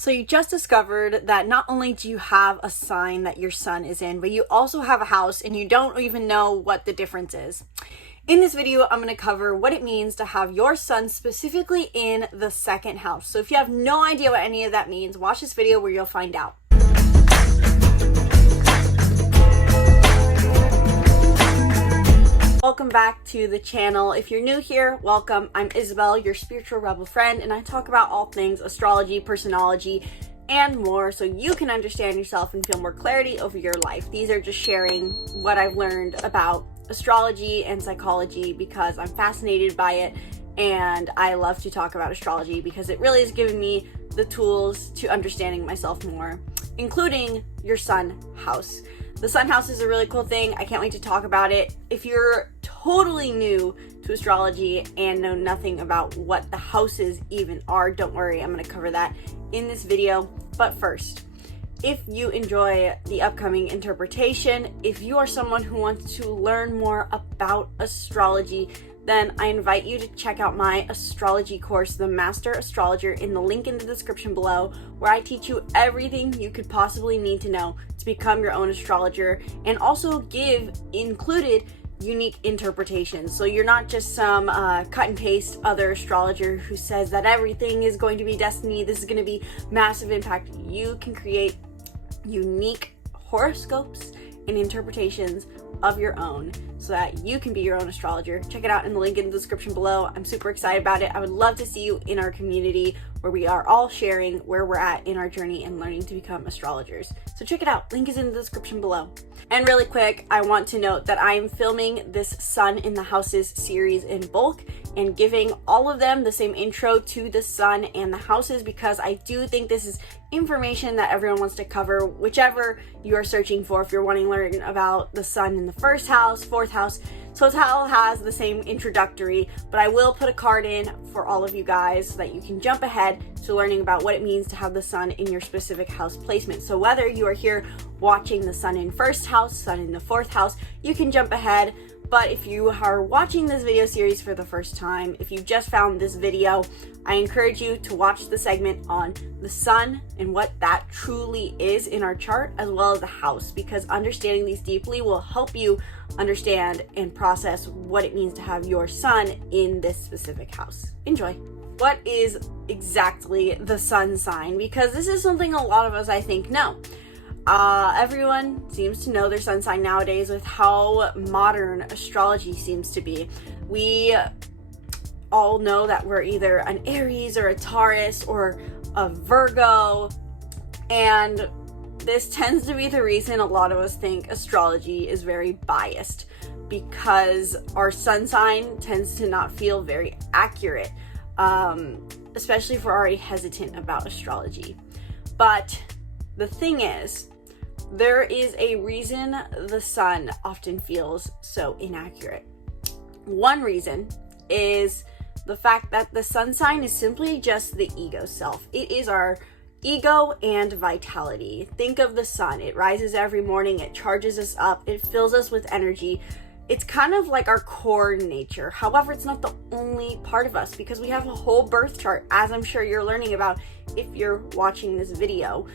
So you just discovered that not only do you have a sign that your sun is in, but you also have a house and you don't even know what the difference is. In this video, I'm going to cover what it means to have your sun specifically in the second house. So if you have no idea what any of that means, watch this video where you'll find out. Welcome back to the channel. If you're new here, welcome. I'm Isabelle, your spiritual rebel friend, and I talk about all things astrology, personology, and more so you can understand yourself and feel more clarity over your life. These are just sharing what I've learned about astrology and psychology because I'm fascinated by it, and I love to talk about astrology because it really has given me the tools to understanding myself more, including your sun house. The sun house is a really cool thing. I can't wait to talk about it. If you're totally new to astrology and know nothing about what the houses even are, don't worry, I'm going to cover that in this video. But first, if you enjoy the upcoming interpretation, if you are someone who wants to learn more about astrology, then I invite you to check out my astrology course, The Master Astrologer, in the link in the description below, where I teach you everything you could possibly need to know to become your own astrologer, and also give included unique interpretations. So you're not just some cut and paste other astrologer who says that everything is going to be destiny, this is going to be massive impact. You can create unique horoscopes and interpretations of your own so that you can be your own astrologer. Check it out in the link in the description below. I'm super excited about it. I would love to see you in our community where we are all sharing where we're at in our journey and learning to become astrologers. So check it out. Link is in the description below. And really quick, I want to note that I am filming this Sun in the Houses series in bulk and giving all of them the same intro to the sun and the houses because I do think this is information that everyone wants to cover, whichever you are searching for. If you're wanting to learn about the sun in the first house, fourth house, Total has the same introductory, but I will put a card in for all of you guys so that you can jump ahead to learning about what it means to have the sun in your specific house placement. So whether you are here watching the sun in first house, sun in the fourth house, you can jump ahead. But if you are watching this video series for the first time, if you just found this video, I encourage you to watch the segment on the sun and what that truly is in our chart, as well as the house, because understanding these deeply will help you understand and process what it means to have your sun in this specific house. Enjoy. What is exactly the sun sign? Because this is something a lot of us, I think, know. Everyone seems to know their sun sign nowadays with how modern astrology seems to be. We all know that we're either an Aries or a Taurus or a Virgo, and this tends to be the reason a lot of us think astrology is very biased, because our sun sign tends to not feel very accurate, especially if we're already hesitant about astrology. But the thing is, there is a reason the sun often feels so inaccurate. One reason is the fact that the sun sign is simply just the ego self. It is our ego and vitality. Think of the sun. It rises every morning, it charges us up, it fills us with energy. It's kind of like our core nature. However, it's not the only part of us because we have a whole birth chart, as I'm sure you're learning about if you're watching this video.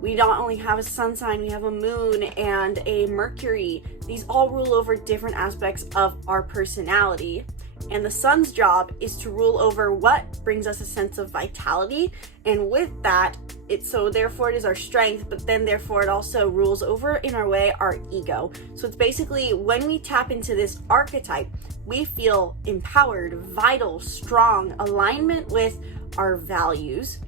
We not only have a sun sign, we have a moon and a Mercury. These all rule over different aspects of our personality. And the sun's job is to rule over what brings us a sense of vitality. And with that, therefore it is our strength, but then therefore it also rules over, in our way, our ego. So it's basically when we tap into this archetype, we feel empowered, vital, strong, alignment with our values.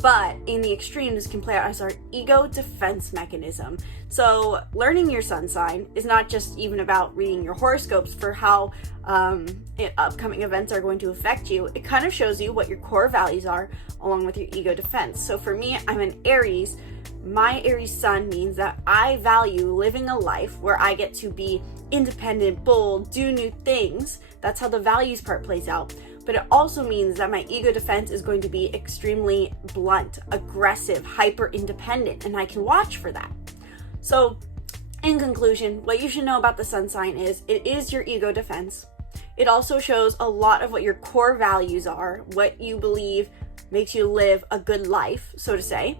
But in the extreme, this can play out as our ego defense mechanism. So learning your sun sign is not just even about reading your horoscopes for how upcoming events are going to affect you. It kind of shows you what your core values are along with your ego defense. So for me, I'm an Aries. My Aries sun means that I value living a life where I get to be independent, bold, do new things. That's how the values part plays out. But it also means that my ego defense is going to be extremely blunt, aggressive, hyper independent, and I can watch for that. So in conclusion, what you should know about the sun sign is it is your ego defense. It also shows a lot of what your core values are, what you believe makes you live a good life, so to say.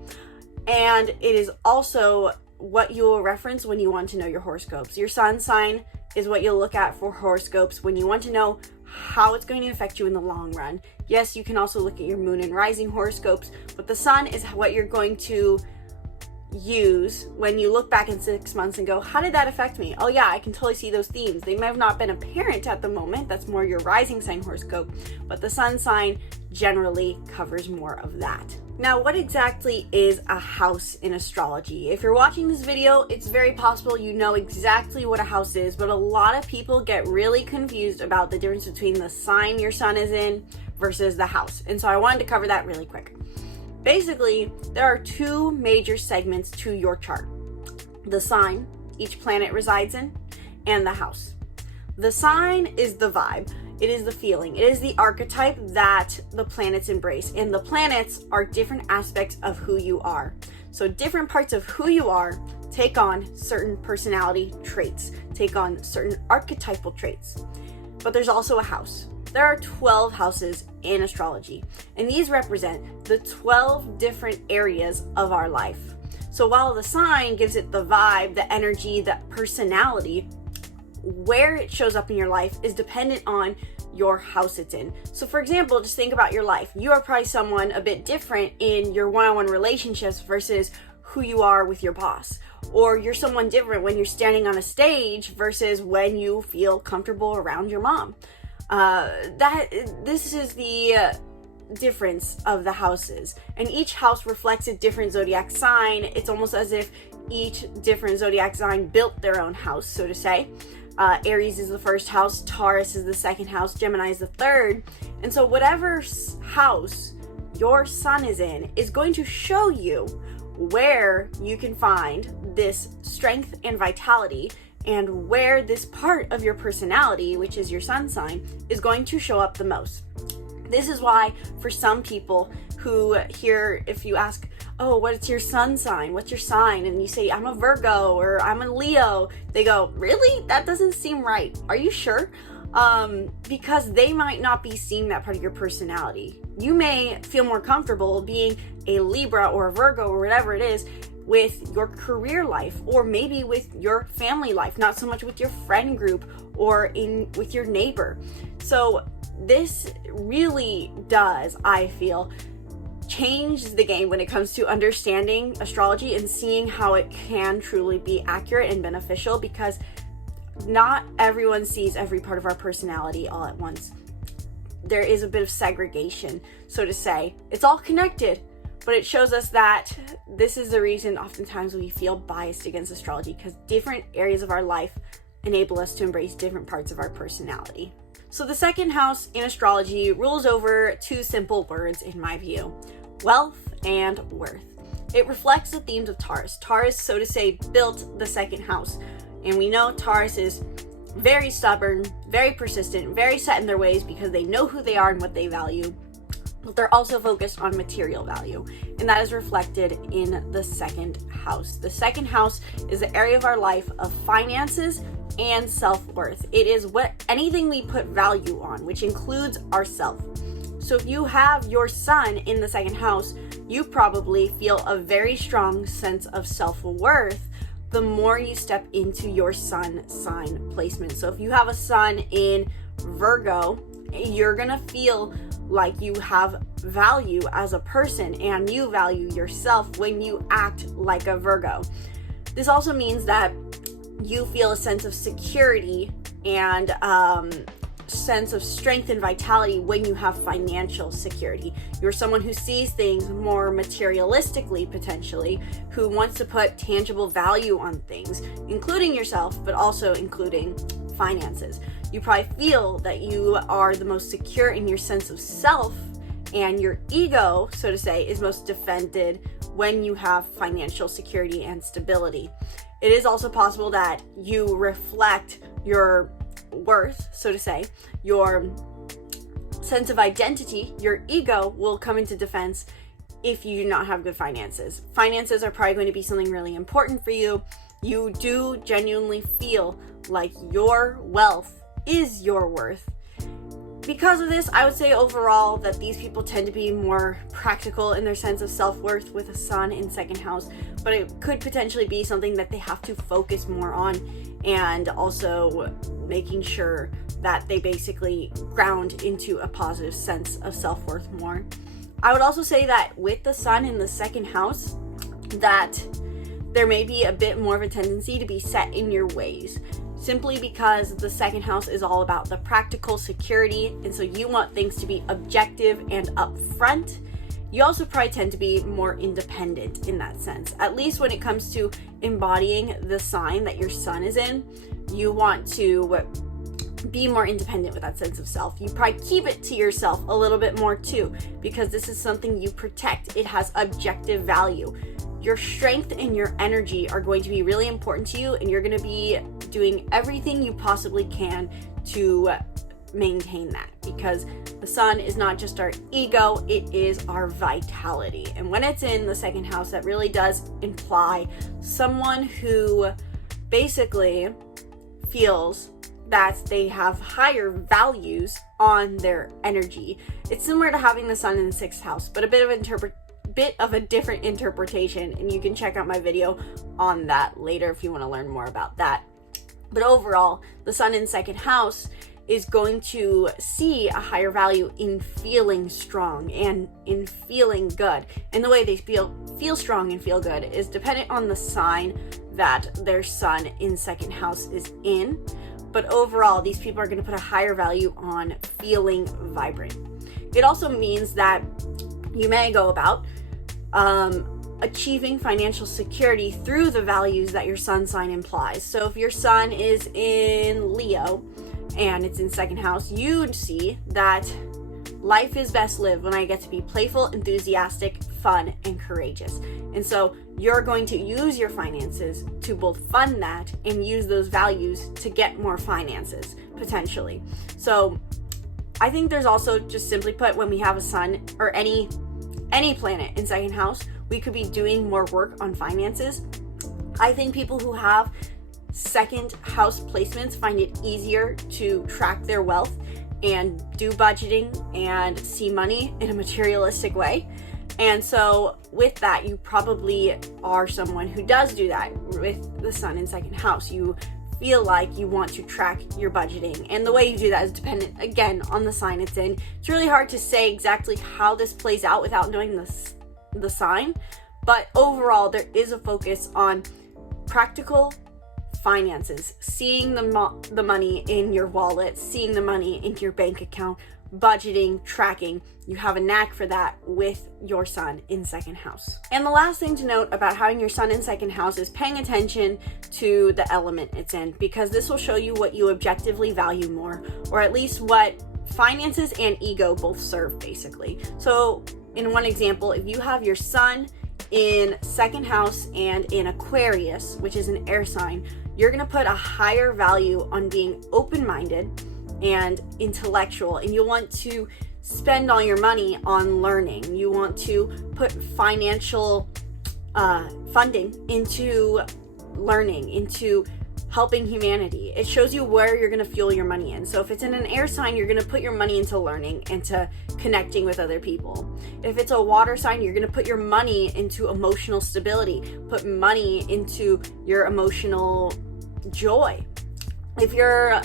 And it is also what you will reference when you want to know your horoscopes. Your sun sign is what you'll look at for horoscopes when you want to know how it's going to affect you in the long run. Yes, you can also look at your moon and rising horoscopes, but the sun is what you're going to use when you look back in 6 months and go, how did that affect me? Oh yeah, I can totally see those themes. They may have not been apparent at the moment. That's more your rising sign horoscope, but the sun sign generally covers more of that. Now, what exactly is a house in astrology? If you're watching this video, it's very possible you know exactly what a house is, but a lot of people get really confused about the difference between the sign your sun is in versus the house. And so I wanted to cover that really quick. Basically, there are two major segments to your chart: the sign each planet resides in, and the house. The sign is the vibe. It is the feeling. It is the archetype that the planets embrace. And the planets are different aspects of who you are. So different parts of who you are take on certain personality traits, take on certain archetypal traits. But there's also a house. There are 12 houses in astrology, and these represent the 12 different areas of our life. So while the sign gives it the vibe, the energy, the personality, where it shows up in your life is dependent on your house it's in. So for example, just think about your life. You are probably someone a bit different in your one-on-one relationships versus who you are with your boss. Or you're someone different when you're standing on a stage versus when you feel comfortable around your mom. This is the difference of the houses, and each house reflects a different zodiac sign. It's almost as if each different zodiac sign built their own house, so to say. Aries is the first house, Taurus is the second house, Gemini is the third. And so whatever house your sun is in is going to show you where you can find this strength and vitality, and where this part of your personality, which is your sun sign, is going to show up the most. This is why for some people who hear, if you ask, oh, what's your sun sign? What's your sign? And you say, I'm a Virgo or I'm a Leo. They go, really? That doesn't seem right. Are you sure? Because they might not be seeing that part of your personality. You may feel more comfortable being a Libra or a Virgo or whatever it is with your career life, or maybe with your family life, not so much with your friend group or with your neighbor. So this really does, I feel, change the game when it comes to understanding astrology and seeing how it can truly be accurate and beneficial, because not everyone sees every part of our personality all at once. There is a bit of segregation, so to say. It's all connected, but it shows us that this is the reason oftentimes we feel biased against astrology, because different areas of our life enable us to embrace different parts of our personality. So the second house in astrology rules over two simple words in my view: wealth and worth. It reflects the themes of Taurus. Taurus, so to say, built the second house. And we know Taurus is very stubborn, very persistent, very set in their ways because they know who they are and what they value. But they're also focused on material value, and that is reflected in the second house. The second house is the area of our life of finances and self-worth. It is anything we put value on, which includes ourself. So if you have your sun in the second house, you probably feel a very strong sense of self-worth the more you step into your sun sign placement. So if you have a sun in Virgo, you're gonna feel like you have value as a person and you value yourself when you act like a Virgo. This also means that you feel a sense of security and sense of strength and vitality when you have financial security. You're someone who sees things more materialistically, potentially, who wants to put tangible value on things, including yourself, but also including finances. You probably feel that you are the most secure in your sense of self, and your ego, so to say, is most defended when you have financial security and stability. It is also possible that you reflect your worth, so to say, your sense of identity, your ego will come into defense if you do not have good finances. Finances are probably going to be something really important for you. You do genuinely feel like your wealth is your worth. because of this, I would say overall that these people tend to be more practical in their sense of self-worth with a sun in second house, but it could potentially be something that they have to focus more on, and also making sure that they basically ground into a positive sense of self-worth more. I would also say that with the sun in the second house, that there may be a bit more of a tendency to be set in your ways, simply because the second house is all about the practical security, and so you want things to be objective and upfront. You also probably tend to be more independent in that sense, at least when it comes to embodying the sign that your sun is in. You want to be more independent with that sense of self. You probably keep it to yourself a little bit more too, because this is something you protect. It has objective value. Your strength and your energy are going to be really important to you, and you're going to be doing everything you possibly can to maintain that, because the sun is not just our ego, it is our vitality. And when it's in the second house, that really does imply someone who basically feels that they have higher values on their energy. It's similar to having the sun in the sixth house, but a bit of a different interpretation, and you can check out my video on that later if you want to learn more about that. But overall, the sun in second house is going to see a higher value in feeling strong and in feeling good. And the way they feel strong and feel good is dependent on the sign that their sun in second house is in. But overall, these people are going to put a higher value on feeling vibrant. It also means that you may go about achieving financial security through the values that your sun sign implies. So if your sun is in Leo and it's in second house, you'd see that life is best lived when I get to be playful, enthusiastic, fun, and courageous. And so you're going to use your finances to both fund that and use those values to get more finances, potentially. So I think there's also, just simply put, when we have a sun or any planet in second house, we could be doing more work on finances. I think people who have second house placements find it easier to track their wealth and do budgeting and see money in a materialistic way. And so with that, you probably are someone who does do that with the sun in second house. You feel like you want to track your budgeting, and the way you do that is dependent, again, on the sign it's in. It's really hard to say exactly how this plays out without knowing the sign, but overall there is a focus on practical finances, seeing the money in your wallet, seeing the money in your bank account, budgeting, tracking. You have a knack for that with your sun in second house. And the last thing to note about having your sun in second house is paying attention to the element it's in, because this will show you what you objectively value more, or at least what finances and ego both serve, basically. So in one example, if you have your sun in second house and in Aquarius, which is an air sign, you're going to put a higher value on being open-minded and intellectual, and you'll want to spend all your money on learning. You want to put financial funding into learning, into helping humanity. It shows you where you're going to fuel your money in. So if it's in an air sign, you're going to put your money into learning and to connecting with other people. If it's a water sign, you're going to put your money into emotional stability, put money into your emotional joy. If your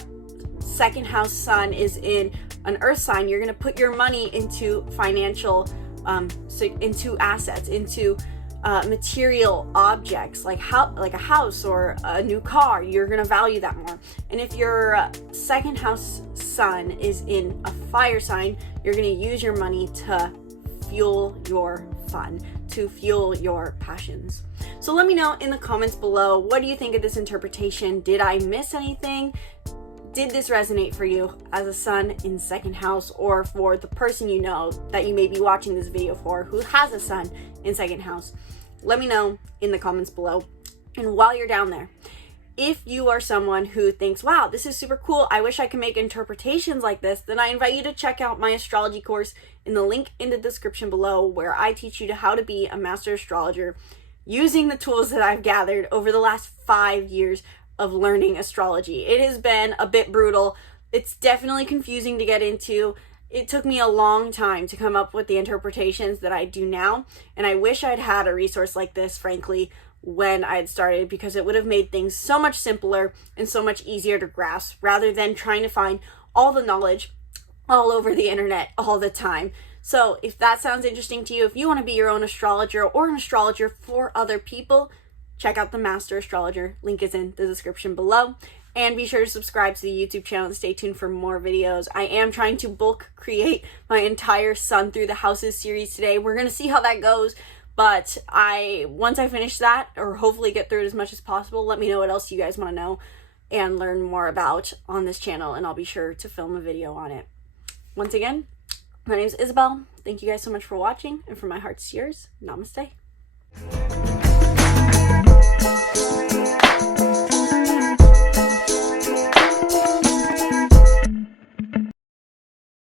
second house sun is in an earth sign, you're going to put your money into financial, into assets, into material objects, like a house or a new car. You're going to value that more. And if your second house sun is in a fire sign, you're going to use your money to fuel your fun, to fuel your passions. So let me know in the comments below, what do you think of this interpretation? Did I miss anything? Did this resonate for you as a sun in second house, or for the person you know that you may be watching this video for who has a sun in second house? Let me know in the comments below. And while you're down there, if you are someone who thinks, wow, this is super cool, I wish I could make interpretations like this, then I invite you to check out my astrology course in the link in the description below, where I teach you how to be a master astrologer using the tools that I've gathered over the last 5 years of learning astrology. It has been a bit brutal. It's definitely confusing to get into. It took me a long time to come up with the interpretations that I do now, and I wish I'd had a resource like this, frankly, when I had started, because it would have made things so much simpler and so much easier to grasp, rather than trying to find all the knowledge all over the internet all the time. So if that sounds interesting to you, if you want to be your own astrologer or an astrologer for other people, check out the Master Astrologer. Link is in the description below. And be sure to subscribe to the YouTube channel and stay tuned for more videos. I am trying to bulk create my entire Sun Through the Houses series today. We're going to see how that goes. But once I finish that, or hopefully get through it as much as possible, let me know what else you guys want to know and learn more about on this channel, and I'll be sure to film a video on it. Once again, my name is Isabelle. Thank you guys so much for watching, and from my heart to yours, namaste.